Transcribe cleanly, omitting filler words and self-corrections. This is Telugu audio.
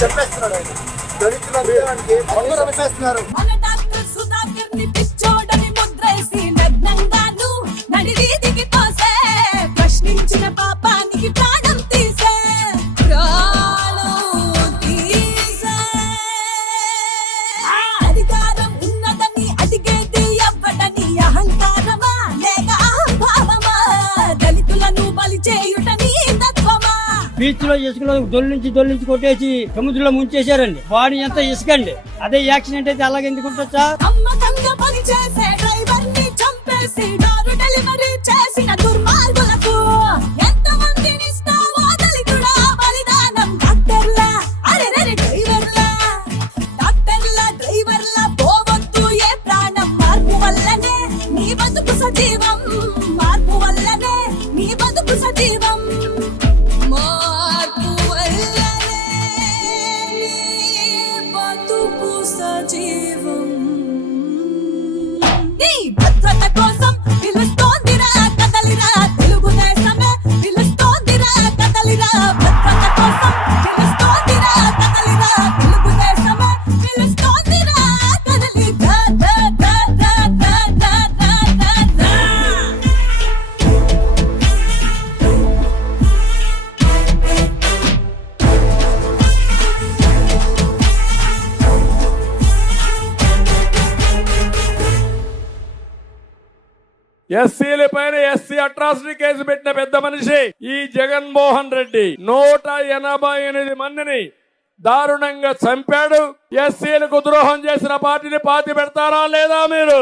చెప్పేస్తున్నాడు ఆయన దళితులు ప్రశ్నించిన పాపానికి ప్రాణం తీసే అధికారం ఉన్నదని అడిగేది ఎవ్వడని అహంకారమా లేక అహంభావమా దళితులను బలి చేయుటని తత్వమా బీచ్ లో ఇసుకలో దొల్లించి కొట్టేసి సముద్రంలో ముంచేశారండి. బాడీ ఎంత ఇసుకండి. అదే యాక్సిడెంట్ అయితే అలాగే ఎందుకు ఉంటుందా? నమ్మకంగా పని చేసే డ్రైవర్ ని చంపేసి డోర్ డెలివరీ చేసిన దుర్మార్గులకు ఎంత మందిని ఇస్తావో దళితుడా బలిదానం. డాక్టర్లా అరెరె డ్రైవర్లా పోవద్దు ఏ ప్రాణం. మార్పు వల్లనే నీ బతుకు సజీవం. మార్పు వల్లనే నీ బతుకు సజీవం. మార్పు వల్లనే నీ బతుకు సజీవం. నీ భద్రత కోసం పిలుస్తోందిరా కదలిరా తెలుగుదేశమే పిలుస్తోందిరా కదలిరా. భద్రత కోసం పిలుస్తోందిరా కదలిరా తెలుగుదేశమే పిలుస్తోందిరా కదలి. దా దా దా దా దా దా దా దా దా. ఎస్సీల పైన ఎస్సీ అట్రాసిటీ కేసు పెట్టిన పెద్ద మనిషి ఈ జగన్మోహన్ రెడ్డి 188 మందిని దారుణంగా చంపాడు. ఎస్సీలకు ద్రోహం చేసిన పార్టీని పాతి పెడతారా లేదా మీరు?